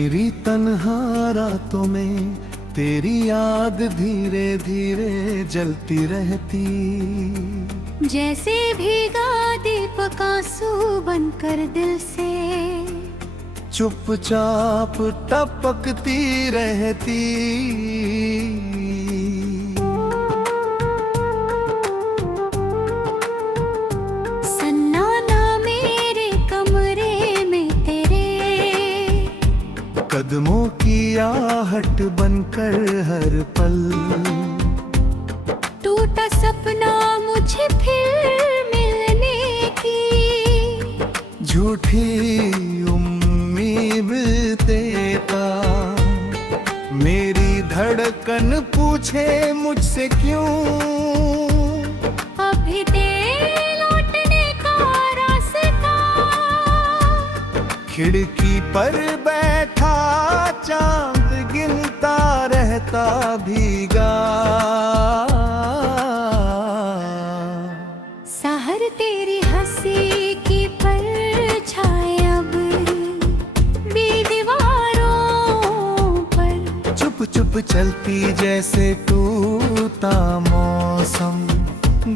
मेरी तन्हा रातों में तेरी याद धीरे धीरे जलती रहती, जैसे भीगा दीपक आंसू बनकर दिल से चुपचाप टपकती रहती। सन्नाटा मेरे कमरे में तेरे कदमों की आहट बनकर हर पल टूटा सपना मुझे फिर मिलने की झूठी उम्मीद देता। मेरी धड़कन पूछे मुझसे क्यों अभी तेरे लौटने का रास्ता। खिड़की पर बैठा चांद गिनता रहता भीगा। सहर तेरी हंसी की परछाई अब भी दीवारों पर चुप चुप चलती जैसे टूटा मौसम,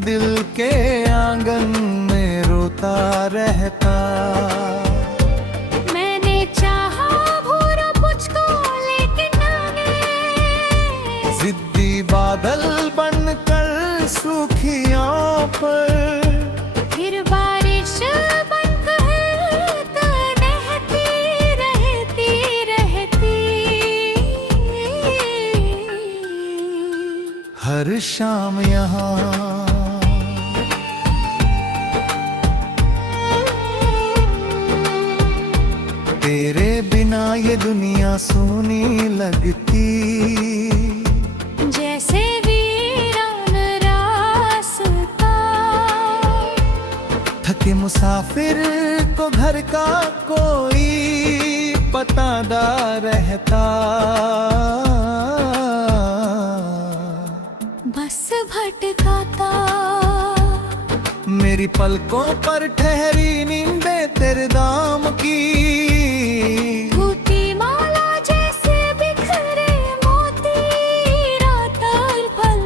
दिल के आंगन में रोता रहता। मैंने चाहा भूरा मुझको लेकिन जिद्दी बादल बनकर सूखियों पर फिर बारिश बनकर रहती हर शाम यहाँ तेरे बिना ये दुनिया सूनी लगती, जैसे वीरान रास्ता। थके मुसाफिर को घर का कोई पता ना रहता। बस भटकाता मेरी पलकों पर ठहरी नींदें तेरे दाम की, धोती माला जैसे बिखरे मोती रात और पल।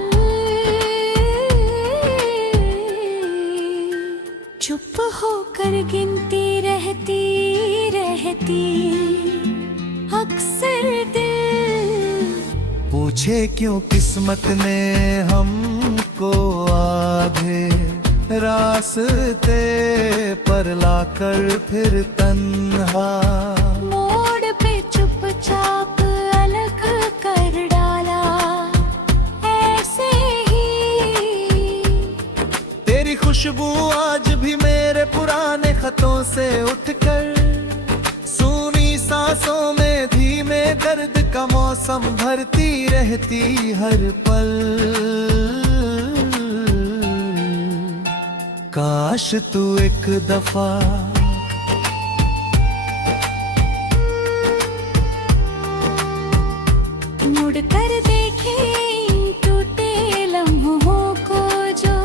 चुप होकर गिनती रहती अक्सर दिल पूछे क्यों किस्मत ने हमको आधे रास्ते पर लाकर फिर तन्हा मोड़ पे चुपचाप अलग कर डाला। ऐसे ही तेरी खुशबू आज भी मेरे पुराने खतों से उठकर सूनी सांसों में धीमे दर्द का मौसम भरती रहती हर पल। काश तू एक दफा मुड़ कर देखे इन टूटे लम्हों को जो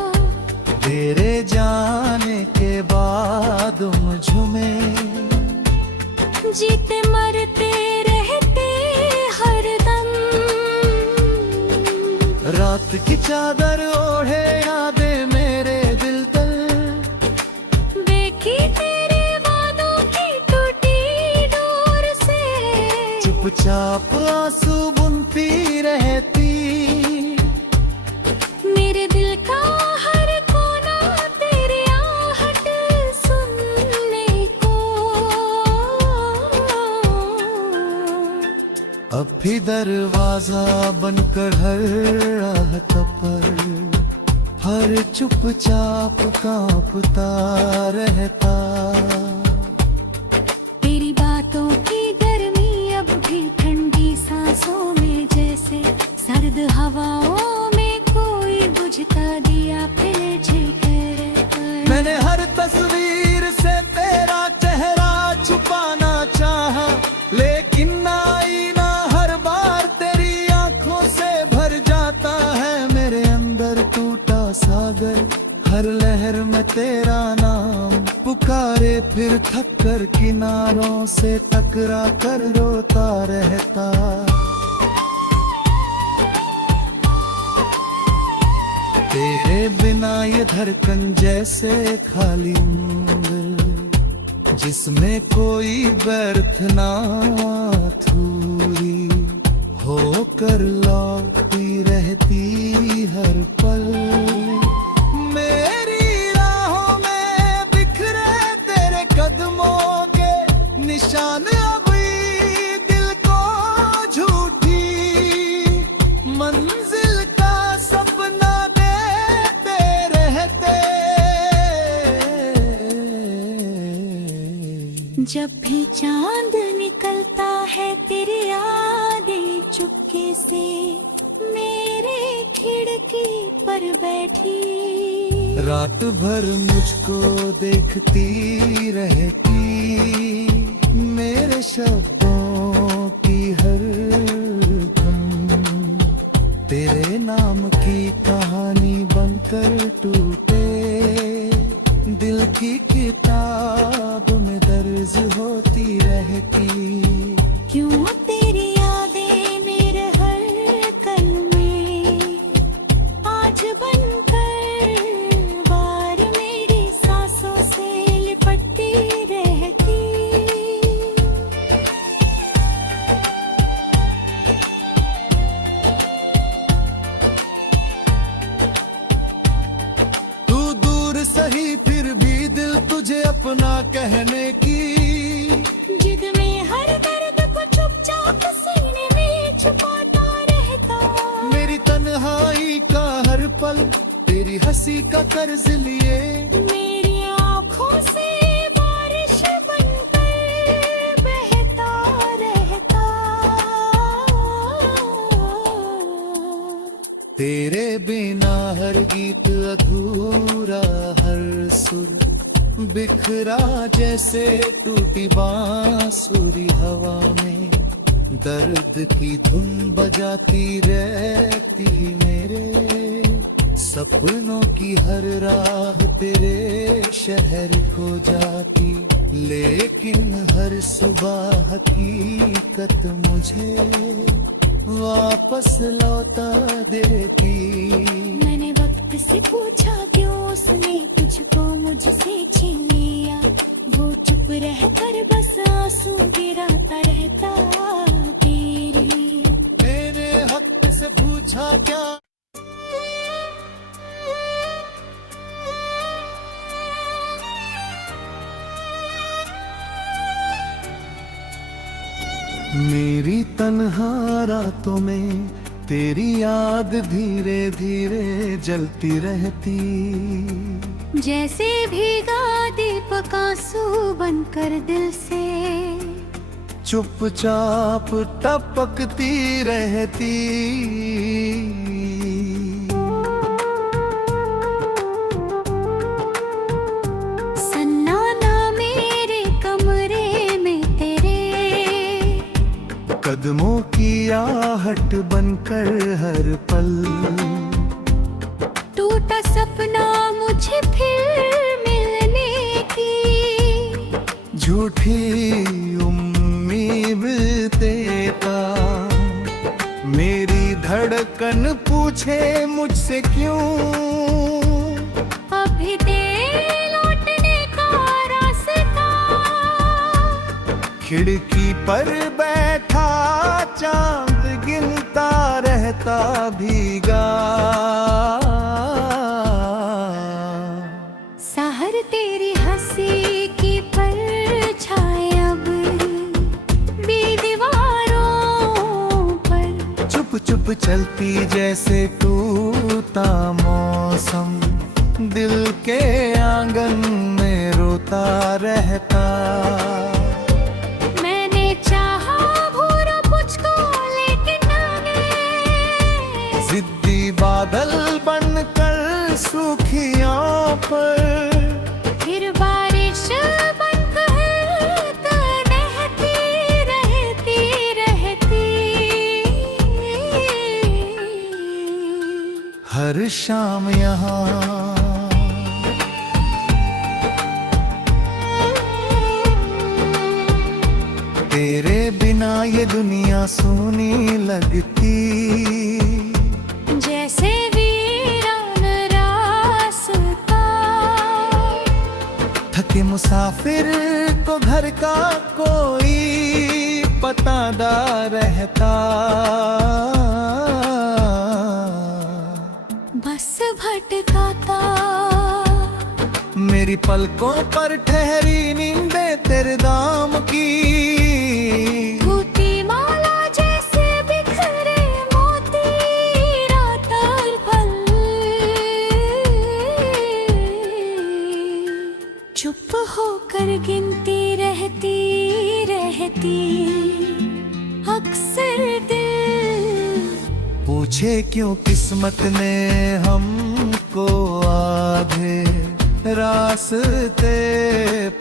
तेरे जाने के बाद झूमे। जीते मरते रहते हरदम रात की चादर ओढ़े यादें मेरे दिल तल, देखी तेरे वादों की टूटी डोर से चुपचाप आंसू बुनती रहती। मेरे दिल का हर कोना तेरी आहट सुनने को अब भी दरवाजा बनकर हर राहत पर हर चुपचाप कांपता रहता। तेरी बातों की गर्मी अब भी ठंडी सांसों में जैसे सर्द हवाओं में कोई बुझता दिया फिर जिगर। मैंने हर तस्वीर से तेरा चेहरा छुपाना चाहा, लेकिन आईना हर बार तेरी आंखों से भर जाता है। मेरे अंदर टूटा सागर हर लहर में तेरा नाम पुकार से फिर थक कर किनारों से टकरा कर रोता रहता। तेरे बिना ये धड़कन जैसे खाली मंदिर, जिसमें कोई व्यर्थ ना अधूरी होकर लौटती रहती हर पल। मेरी राहों में बिखरे तेरे कदमों के निशान, अभी दिल को झूठी मंजिल का सपना देते रहते। जब भी चांद निकलता है तेरी यादें चुपके से मेरे खिड़की पर बैठी, रात भर मुझको देखती रहती, मेरे शब्दों की हर धुन तेरे नाम की कहानी बनकर टूटे। दिल की किताब में दर्ज होती रहती। क्यों तेरी यादें मेरे हर कल में आज बनकर बार मेरी सांसों से लिपटती रहती। तू दूर सही फिर भी दिल तुझे अपना कहने की, जिद में हर दर्द को चुपचाप सीने में छुपाता रहता। मेरी तन्हाई का हर पल तेरी हंसी का कर्ज लिए, मेरी आँखों से बारिश बनकर बहता रहता। तेरे बिना हर गीत अधूरा, हर सुर बिखरा जैसे टूटी बांसुरी हवा में, दर्द की धुन बजाती रहती। मेरे सपनों की हर राह तेरे शहर को जाती, लेकिन हर सुबह हकीकत मुझे वापस लौटा देती। मैंने वक्त से पूछा क्यों उसने तुझको मुझसे छीन लिया, वो चुप रहकर बस आंसू गिराता रहता तेरे लिए। मैंने हक से पूछा क्या, मेरी तन्हा रातों में तेरी याद धीरे धीरे जलती रहती। जैसे भीगा दीपक आंसू बनकर दिल से चुपचाप टपकती रहती। सन्नाटा मेरे कमरे में तेरे कदमों की आहट बनकर हर पल, टूटा सपना मुझे फिर मिलने की, झूठी उम्मीद देता। मेरी धड़कन पूछे मुझसे क्यों, अभी तेरे लौटने का रास्ता। खिड़की पर बैठा चांद गिनता रहता भीगा। सहर तेरी हंसी की परछाई अब भी दीवारों पर, चुप चुप चलती जैसे टूटा मौसम, दिल के आंगन में रोता रहता। मैंने चाहा भूरो मुझको लेकिन आगे जिद्दी बादल बनकर सूखियों पर, फिर बारिश बनकर रहती रहती। हर शाम यहाँ तेरे बिना ये दुनिया सूनी लगती, जैसे वीरान रास्ता। थके मुसाफिर को घर का कोई पता ना रहता, बस भटकाता। मेरी पलकों पर ठहरी नींदें तेरे दाम की, मोती माला जैसे बिखरे मोती रात और पल। चुप होकर गिनती रहती अक्सर दिल। पूछे क्यों किस्मत ने हमको आधे रास्ते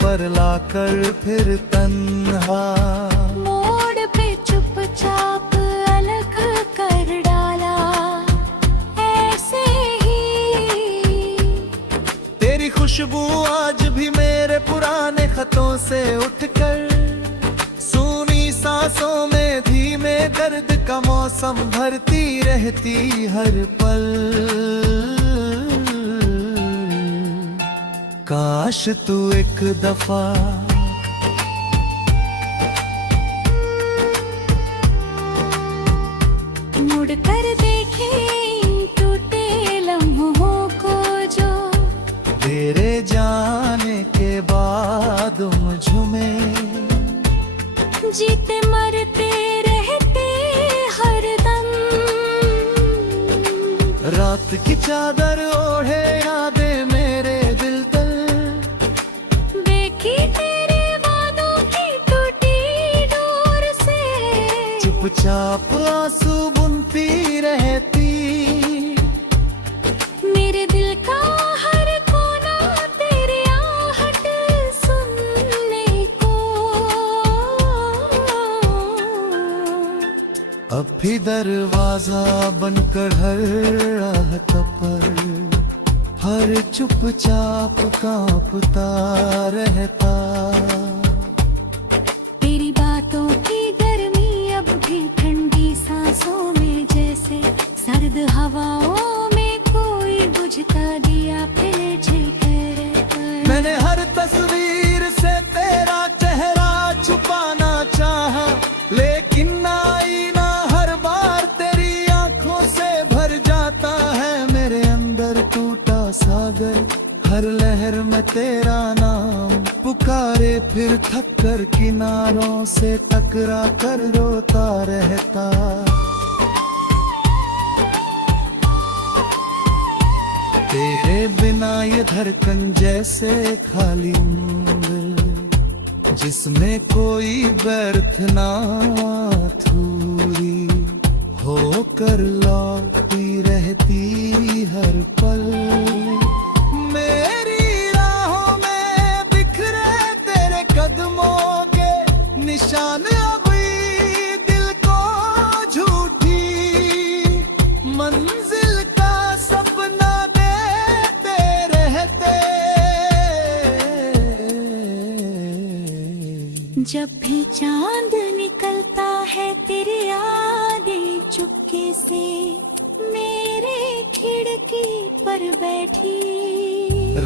पर लाकर फिर तन्हा, मोड़ पे चुपचाप अलग कर डाला ऐसे ही। तेरी खुशबू आज भी मेरे पुराने खतों से उठकर, सूनी सांसों में धीमे दर्द का मौसम भरती रहती हर पल। काश तू एक दफा मुड़ कर देखे इन टूटे लम्हों को, जो तेरे जाने के बाद झूमे। जीते मरते रहते हरदम, रात की चादर ओढ़े यादें मेरे दिल तल, देखी तेरे वादों की टूटी डोर से। चुपचाप आंसू बुनती रहती, मेरे दिल का हर कोना तेरी आहट सुनने को। अब भी दरवाजा बनकर हर राहत पर, हर चुपचाप कांपता रहता। तेरी बातों की गर्मी अब भी ठंडी सांसों में, जैसे सर्द हवाओं में कोई बुझता दिया फिर जिकर। मैंने हर तस्वीर से तेरा चेहरा छुपाना चाहा, लेकिन आईना हर बार तेरी आंखों से भर जाता है। मेरे अंदर टूटा सागर, हर लहर में तेरा नाम पुकारे, फिर थक कर किनारों से टकरा कर रोता रहता। तेरे बिना ये धड़कन जैसे खाली मंदिर, जिसमें कोई व्यर्थ ना अधूरी होकर लौटती रहती हर पल। मेरी राहों में बिखरे तेरे कदमों के निशान, अभी दिल को झूठी मंजिल का सपना देते रहते। जब भी चांद निकलता है तेरी यादें चुपके से मेरे खिड़की पर बैठी,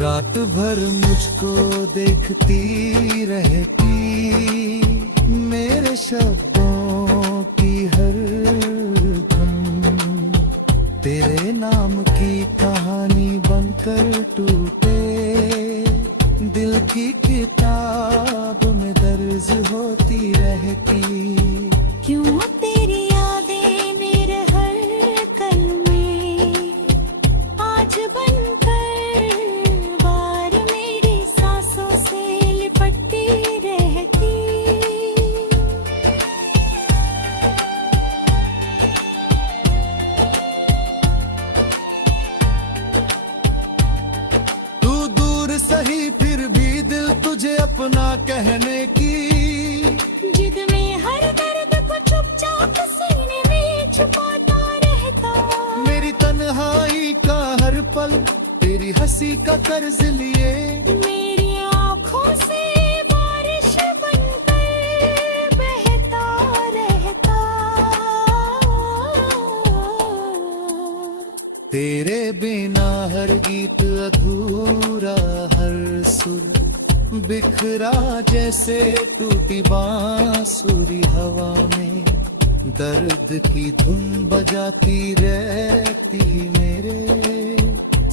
रात भर मुझको देखती रहती, मेरे शब्दों की हर धुन तेरे नाम की कहानी बनकर टूटे, दिल की किताब में दर्ज होती रहती। क्यों तेरी यादें मेरे हर कल में आज बनकर बार मेरी सांसों से लिपटती रहती। तू दूर सही फिर भी दिल तुझे अपना कहने की, जिद में हर दर्द को चुपचाप सीने में छुपाता रहता। मेरी तन्हाई का हर पल तेरी हंसी का कर्ज लिए, मेरी आँखों से बारिश बनकर बह तेरे बिना हर गीत अधूरा, हर सुर बिखरा जैसे टूटी बांसुरी हवा में। दर्द की धुन बजाती रहती मेरे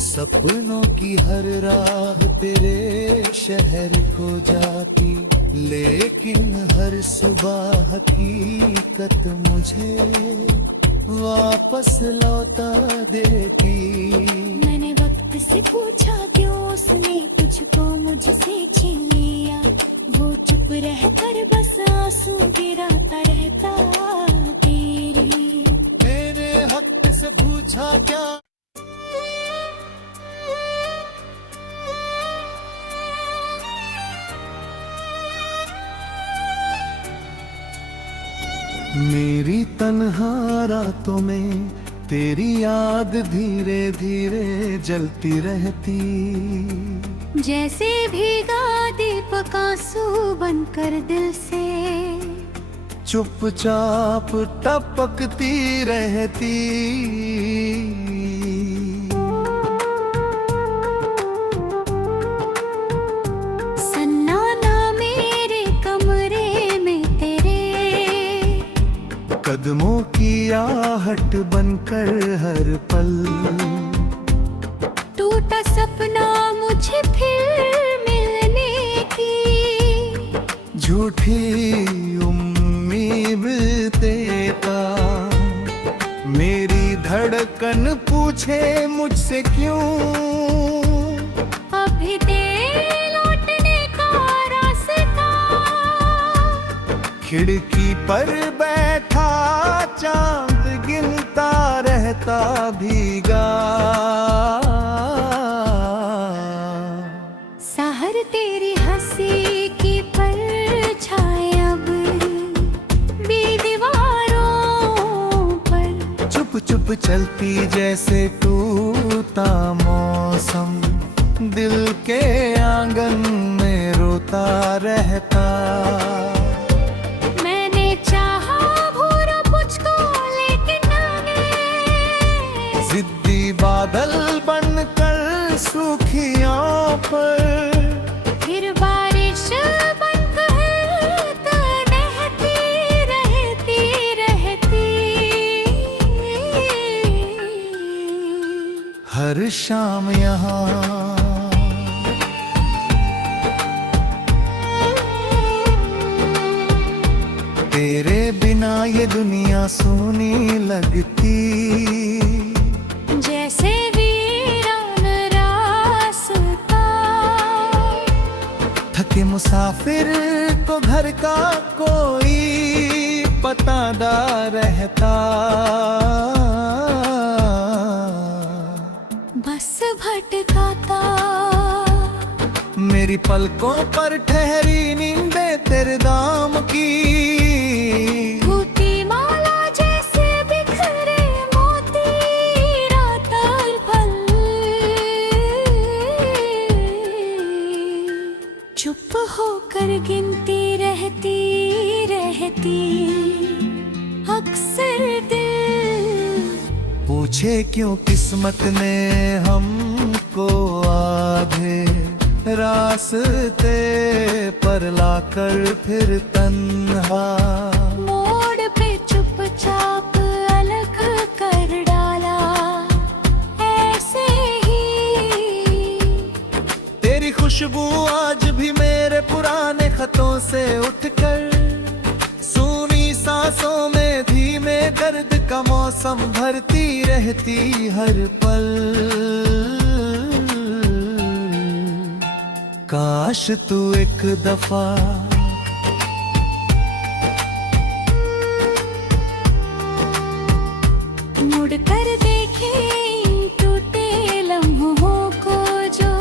सपनों की हर राह तेरे शहर को जाती। लेकिन हर सुबह हकीकत मुझे वापस लौटा देती। मैंने वक्त से पूछा क्यों उसने तुझको मुझसे छीन लिया। वो चुप रहकर बस आंसू गिराता रहता तेरी। मैंने हक से पूछा क्या, मेरी तन्हा रातों में तेरी याद धीरे धीरे जलती रहती। जैसे भीगा दीपक आंसू बनकर दिल से चुपचाप टपकती रहती। सन्नाटा मेरे कमरे में तेरे कदमों की आहट बनकर हर पल। टूटा सपना मुझे फिर मिलने की। झूठी उम्मीद देता मेरी धड़कन पूछे मुझसे क्यों। अभी तेरे लौटने का रास्ता। खिड़की पर बैठा चांद गिनता रहता भीगा। सहर तेरी हंसी की परछाई अब भी दीवारों पर। चुप चुप चलती जैसे टूटा मौसम। दिल के आंगन में रोता रहता। मैंने चाहा भूरा मुझको लेकिन जिद्दी बादल बनकर सूखियों पर। फिर बारिश बनकर बहती रहती। हर शाम यहाँ तेरे बिना ये दुनिया सूनी लगती। जैसे वीरान रास्ता। थके मुसाफिर को घर का कोई पता ना रहता। बस भटकाता मेरी पलकों पर ठहरी नींदें तेरे दाम की। मोती माला जैसे बिखरे मोती रात और पल। चुप होकर गिनती रहती अक्सर दिल। पूछे क्यों किस्मत ने हमको आधे रास्ते पर लाकर फिर तन्हा। मोड़ पे चुपचाप अलग कर डाला ऐसे ही। तेरी खुशबू आज भी मेरे पुराने खतों से उठकर सूनी सांसों में धीमे दर्द का मौसम भरती रहती हर पल। काश तू एक दफा मुड़ कर देखे इन टूटे लम्हों को जो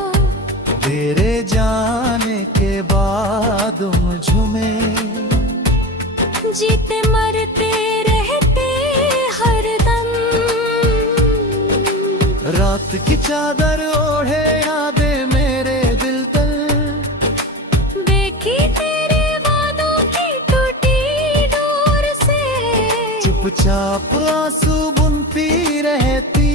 तेरे जाने के बाद झूमे। जीते मरते रहते हर दम। रात की चादर ओढ़े यादें मेरे दिल तल। देखी तेरे वादों की टूटी डोर से। चुपचाप आंसू बुनती रहती।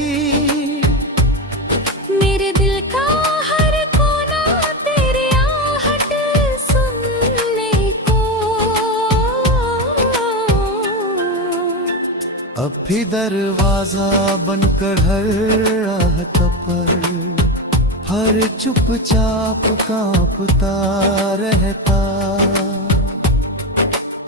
दरवाजा बनकर हर राहत पर हर चुपचाप कांपता रहता।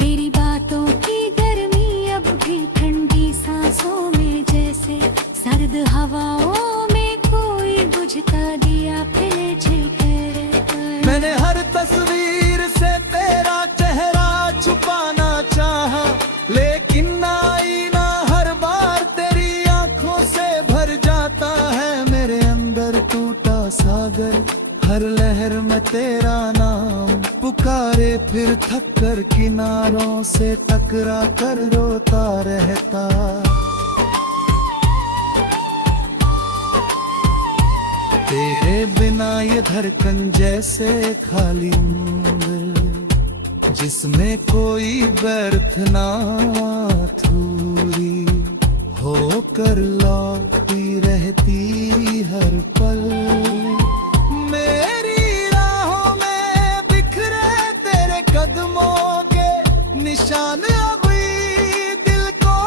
तेरी बातों की गर्मी अब भी ठंडी सांसों में जैसे सर्द हवाओं में कोई बुझता दिया फिर जलकर। मैंने हर तस्वीर से तेरा चेहरा छुपाना चाहा, लेकिन आईना हर बार तेरी आंखों से भर जाता है। मेरे अंदर टूटा सागर, हर लहर में तेरा नाम पुकारे, फिर थक कर किनारों से टकरा कर रोता रहता। तेरे बिना ये धड़कन जैसे खाली मंदिर, जिसमें कोई व्यर्थ ना अधूरी होकर लौटती रहती हर पल। मेरी राहों में बिखरे तेरे कदमों के निशान, अभी दिल को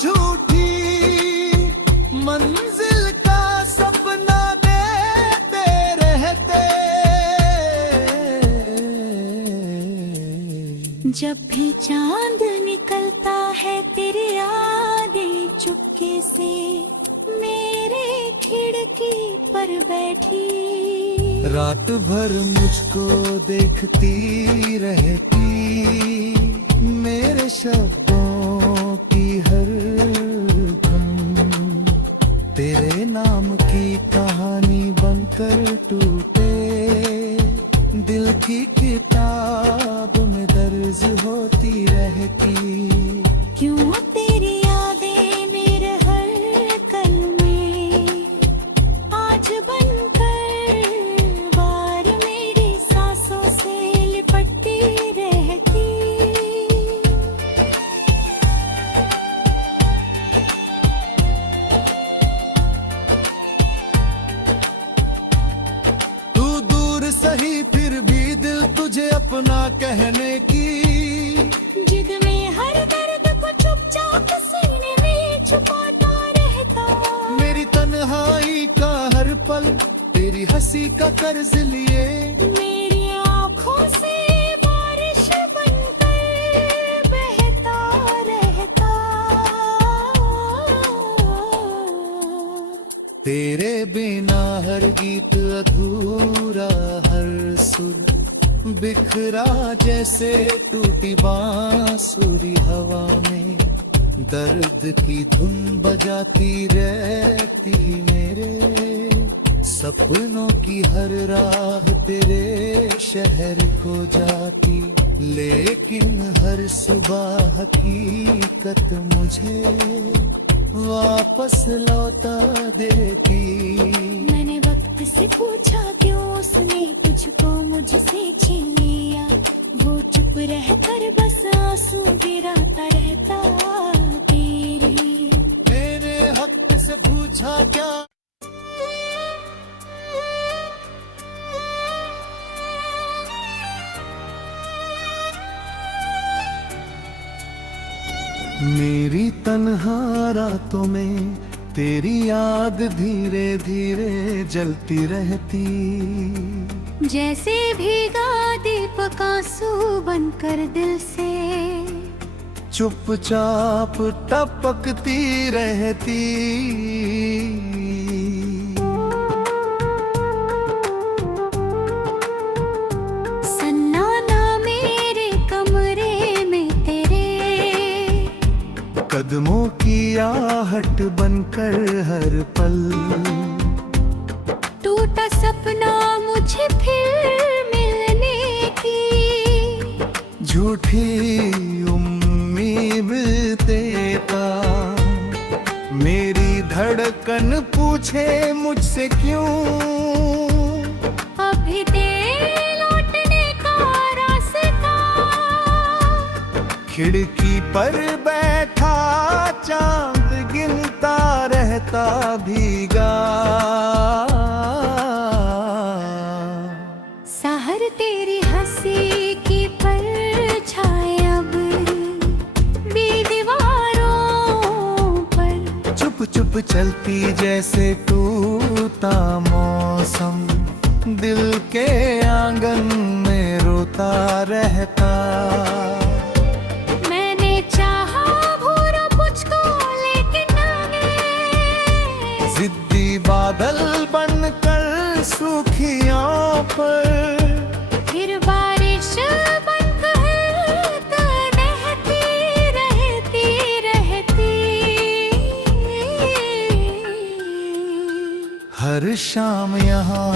झूठी मंजिल का सपना देते रहते। जब भी चांद निकलता है तेरी यादें चुपके से मेरे खिड़की पर बैठी, रात भर मुझको देखती रहती, मेरे शब्दों की हर धुन तेरे नाम की कहानी बनकर टूटे। दिल की किताब में दर्ज होती रहती। क्यों तेरी यादें मेरे हर कल में आज बनकर बार मेरी सांसों से लिपटती रहती। तू दूर सही फिर भी दिल तुझे अपना कहने की, जिद में हर दर्द को चुपचाप सीने में छुपाता रहता। मेरी तन्हाई का हर पल तेरी हंसी का कर्ज लिए, मेरी आँखों से बारिश बनकर बहता रहता। तेरे बिना हर गीत अधूरा, हर सुर बिखरा जैसे टूटी बांसुरी हवा में, दर्द की धुन बजाती रहती। मेरे सपनों की हर राह तेरे शहर को जाती, लेकिन हर सुबह हकीकत मुझे वापस लौटा देती। मैंने वक्त से पूछा क्यों उसने तुझको मुझसे छीन लिया, वो चुप रहकर बस आंसू गिराता रहता तेरे लिए। मैंने हक से पूछा क्या, मेरी तन्हा रातों में तेरी याद धीरे धीरे जलती रहती। जैसे भीगा दीपक आंसू बनकर दिल से चुपचाप टपकती रहती। सन्नाटा मेरे कमरे में तेरे कदमों की आहट बनकर हर पल, टूटा सपना मुझे फिर मिलने की, झूठी उम्मीद देता। मेरी धड़कन पूछे मुझसे क्यों, अभी तेरे लौटने का रास्ता। खिड़की पर बैठा चांद गिनता रहता भीगा। सहर तेरी हंसी की परछाई अब भी दीवारों पर चलती जैसे टूटा मौसम, दिल के आंगन में रोता रहता। मैंने चाहा भूरो मुझको लेकिन ना गए, जिद्दी बादल बनकर सूखियों पर, फिर बारिश बनकर रहती हर शाम यहाँ।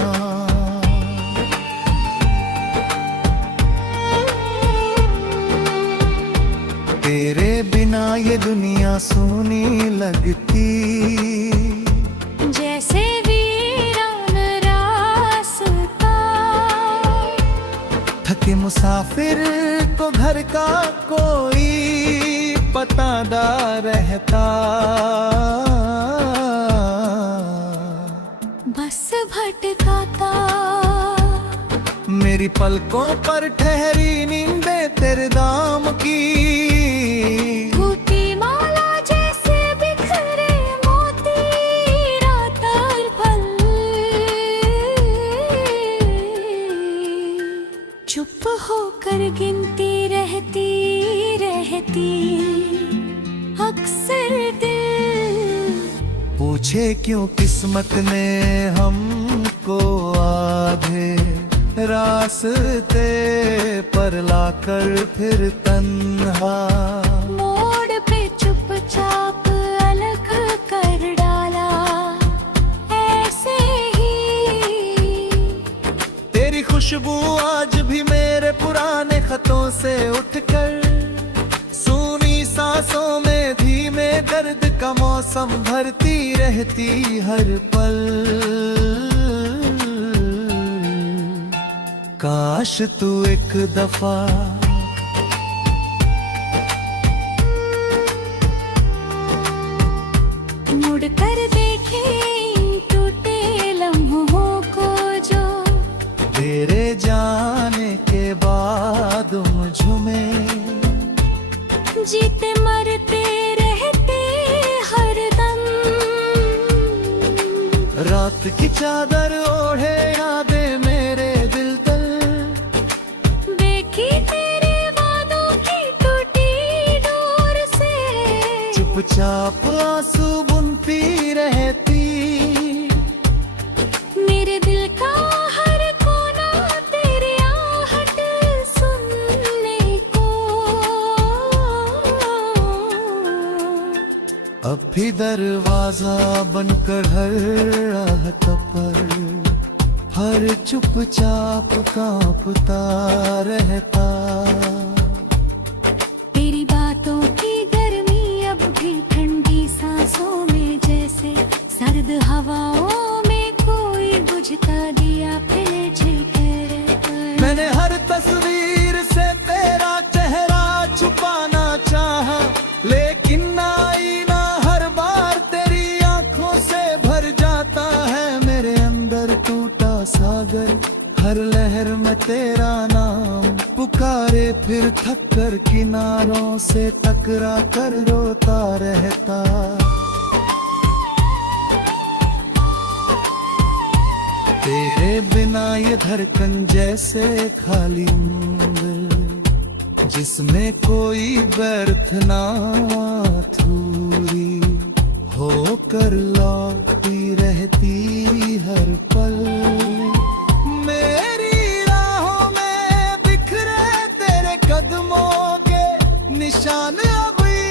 तेरे बिना ये दुनिया सूनी लगती, जैसे वीरान रास्ता। थके मुसाफिर को घर का कोई पता ना रहता। बस भटकाता, मेरी पलकों पर ठहरी नींदें तेरे दाम की, टूटी माला जैसे बिखरे मोती रात और पल। चुप होकर गिनती रहती अक्सर दिल, पूछे क्यों किस्मत ने हमको आधे रास्ते पर लाकर फिर तन्हा। मोड़ पे चुपचाप अलग कर डाला ऐसे ही। तेरी खुशबू आज भी मेरे पुराने खतों से उठकर, सूनी सांसों में धीमे दर्द का मौसम भरती रहती हर पल। काश तू एक दफा मुड़ कर देखे इन टूटे लम्हों को, जो तेरे जाने के बाद मुझमें जीते मरते रहते हर दम। रात की चादर ओढ़े यादें मेरे दिल तल, देखी तेरे वादों की टूटी डोर से, चुपचाप आंसू बुनती रहती। मेरे दिल का हर कोना तेरी आहट सुनने को। अब भी दरवाजा बनकर हर राहत पर, हर चुपचाप कांपता रहता। तेरी बातों की गर्मी अब भी ठंडी सांसों में, जैसे सर्द हवाओं में कोई बुझता दिया फिर जिक्र। मैंने हर तस्वीर से तेरा चेहरा छुपाना चाहा, लेकिन आईना हर बार तेरी आंखों से भर जाता है। मेरे अंदर टूटा सागर, हर लहर में तेरा नाम पुकारे, फिर थक कर किनारों से टकरा कर रोता रहता। तेरे बिना ये धड़कन जैसे खाली मंदिर, जिसमें कोई व्यर्थ ना अधूरी होकर लौटती रहती हर पल। मेरी राहों में बिखरे तेरे कदमों के निशान, अभी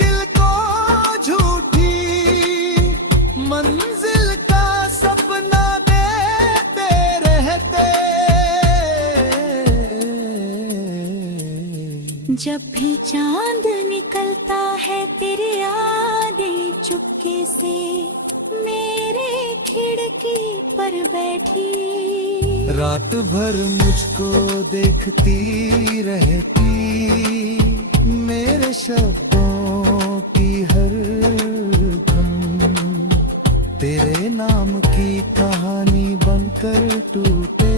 दिल को झूठी मंजिल का सपना देते रहते। जब भी चांद निकलता है तेरी यादें चुपके से मेरे खिड़की पर बैठी, रात भर मुझको देखती रहती। मेरे शब्दों की हर धुन तेरे नाम की कहानी बनकर टूटे,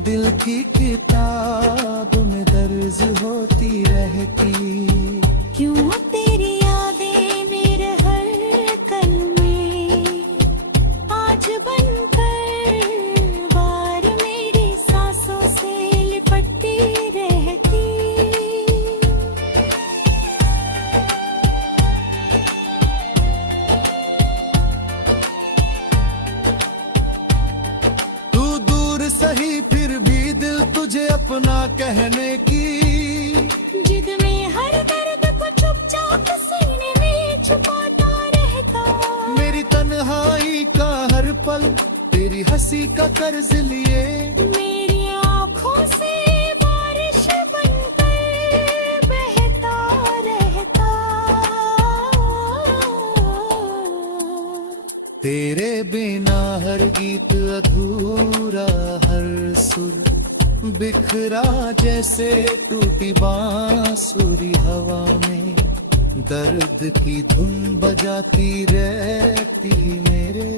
दिल की किताब में दर्ज होती रहती। क्यों तेरी यादें मेरे हर ना कहने की, जिद में हर दर्द को चुपचाप सीने में छुपाता रहता। मेरी तन्हाई का हर पल तेरी हंसी का कर्ज लिए, मेरी आँखों से बारिश बनकर बहता रहता। तेरे बिना हर गीत अधूरा, हर सुर बिखरा जैसे टूटी बांसुरी हवा में, दर्द की धुन बजाती रहती मेरे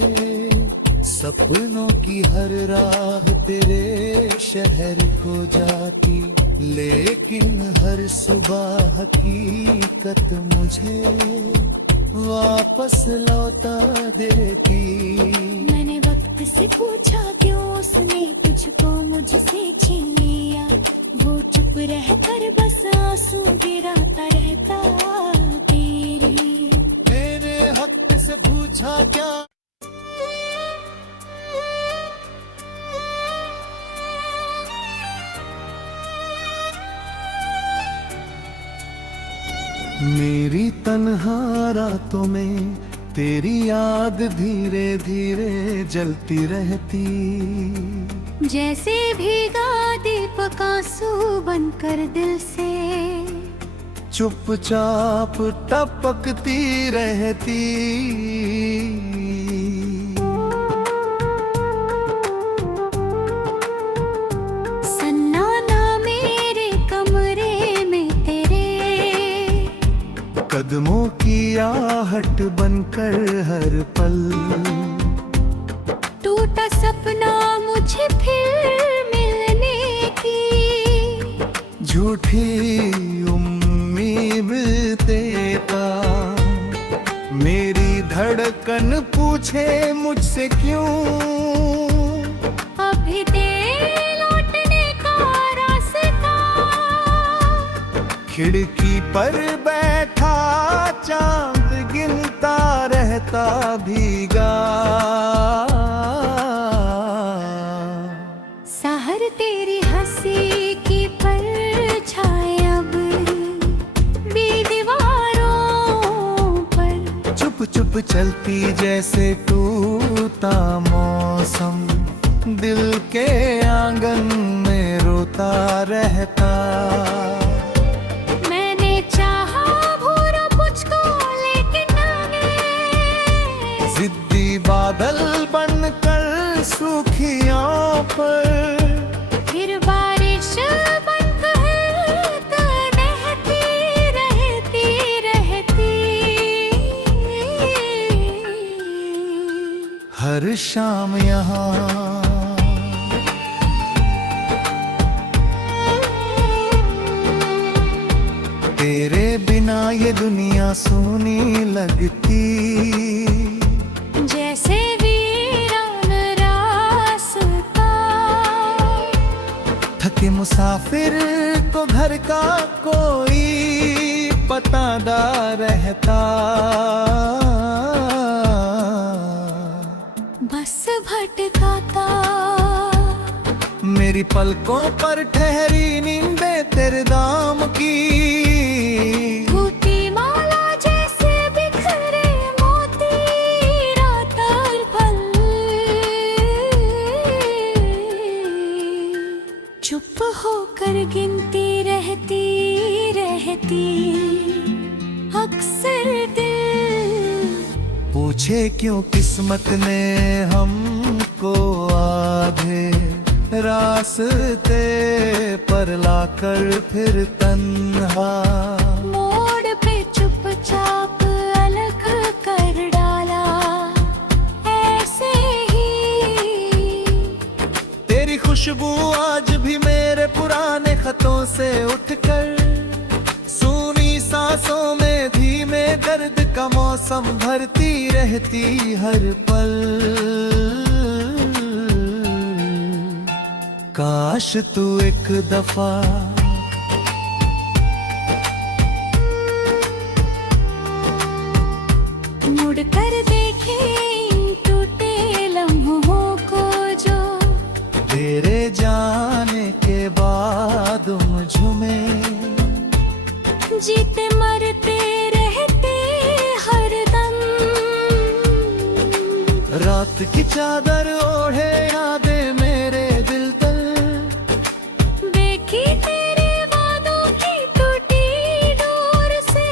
सपनों की हर राह तेरे शहर को जाती, लेकिन हर सुबह हकीकत मुझे वापस लौटा देती। मैंने वक्त से पूछा क्यों उसने तुझको मुझसे छीन लिया, वो चुप रह कर बस आंसू गिराता रहता तेरी। मैंने हक से पूछा क्या, मेरी तन्हा रातों में तेरी याद धीरे धीरे जलती रहती, जैसे भीगा दीपक आंसू बनकर दिल से चुपचाप टपकती रहती। सन्नाटा मेरे कमरे में तेरे कदमों की आहट बनकर हर पल, टूटा सपना मुझे फिर मिलने की, झूठी उम्मीद देता। मेरी धड़कन पूछे मुझसे क्यों, अभी तेरे लौटने का रास्ता। खिड़की पर बैठा चांद गिनता रहता भीगा, सहर तेरी हंसी की परछाई अब भी दीवारों पर, चुप चुप चलती जैसे टूटा मौसम, दिल के आंगन में रोता रहता। मैंने चाहा भूरा मुझको लेकिन ना गए, जिद्दी बादल बनकर सूखियों पर, फिर बारिश बनकर बहती रहती। हर शाम यहाँ तेरे बिना ये दुनिया सूनी लगती, जैसे वीरान रास्ता। थके मुसाफिर को घर का कोई पता ना रहता, बस भटकाता। मेरी पलकों पर ठहरी नींदें तेरे दाम की, टूटी माला जैसे बिखरे मोती रात और पल, चुप होकर गिनती रहती अक्सर दिल। पूछे क्यों किस्मत ने हमको आधे रास्ते पर लाकर फिर तन्हा, मोड़ पे चुपचाप अलग कर डाला ऐसे ही। तेरी खुशबू आज भी मेरे पुराने खतों से उठकर, सूनी सांसों में धीमे दर्द का मौसम भरती रहती हर पल। काश तू एक दफा मुड़ कर देखे इन टूटे लम्हों को, जो तेरे जाने के बाद रात की चादर ओढ़े यादें मेरे दिल तल, देखी तेरे वादों की टूटी डोर से,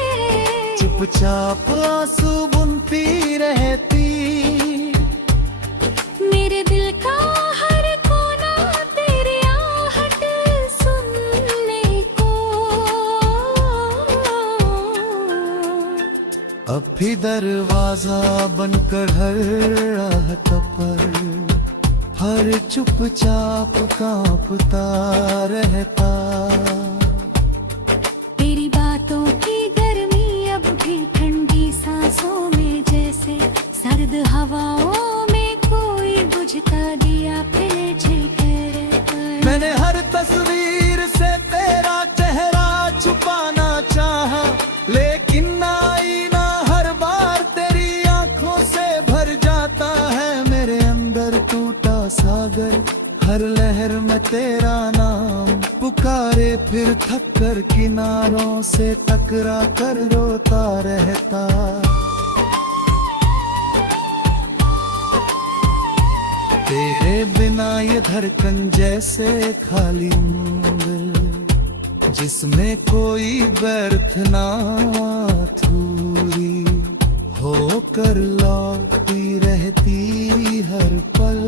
चुपचाप आंसू बुनती रहती। मेरे दिल का हर कोना तेरी आहट सुनने को। अब भी दरवाजा बनकर हर राहत पर, हर चुपचाप कांपता रहता। तेरी बातों की गर्मी अब भी ठंडी सांसों में, जैसे सर्द हवाओं में कोई बुझता दिया फिर जलकर। मैंने हर तस्वीर से तेरा चेहरा छुपाना चाहा, लेकिन आईना हर बार तेरी आंखों से भर जाता है। मेरे अंदर टूटा सागर, हर लहर में तेरा नाम पुकारे, फिर थक कर किनारों से टकरा कर रोता रहता। तेरे बिना ये धड़कन जैसे खाली मंदिर, जिसमें कोई व्यर्थ ना अधूरी होकर लौटती रहती हर पल।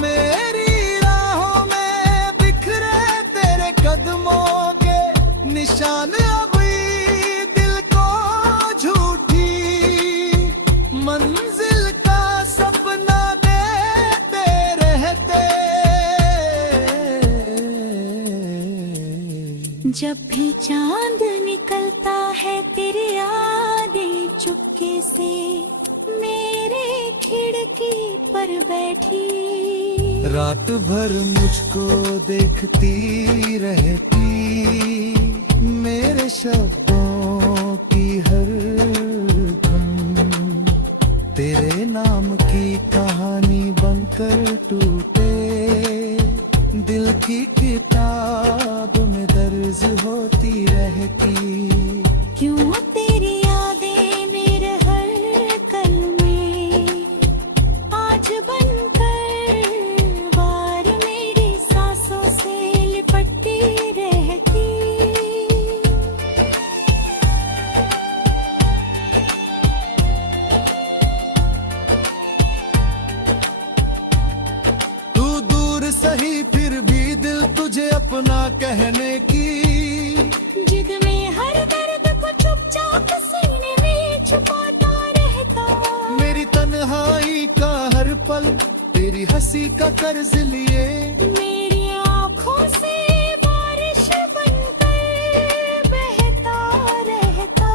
मेरी राहों में बिखरे तेरे कदमों के निशान, अभी दिल को झूठी मंजिल का सपना देते रहते। जब भी चांद निकलता है तेरी यादें चुपके से मेरे खिड़की पर बैठी, रात भर मुझको देखती रहती। मेरे शब्दों की हर धुन तेरे नाम की कहानी बनकर टूटे। दिल की किताब में दर्ज होती रहती। क्यों तेरी यादें मेरे हर कल में आज बनकर बार मेरी सांसों से लिपटती रहती। तू दूर सही फिर भी दिल तुझे अपना कहने की, जिद में हर दर्द को चुपचाप सीने में छुपाता रहता। मेरी तन्हाई का हर पल तेरी हंसी का कर्ज लिए। मेरी आँखों से बारिश बनकर बहता रहता।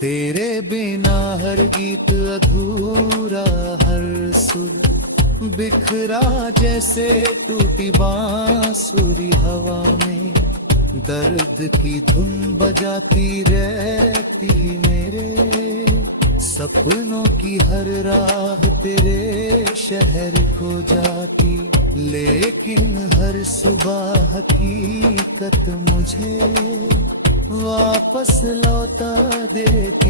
तेरे बिना हर गीत अधूरा, हर सुर बिखरा जैसे टूटी बांसुरी हवा में। दर्द की धुन बजाती रहती मेरे सपनों की हर राह तेरे शहर को जाती। लेकिन हर सुबह हकीकत मुझे वापस लौटा देती।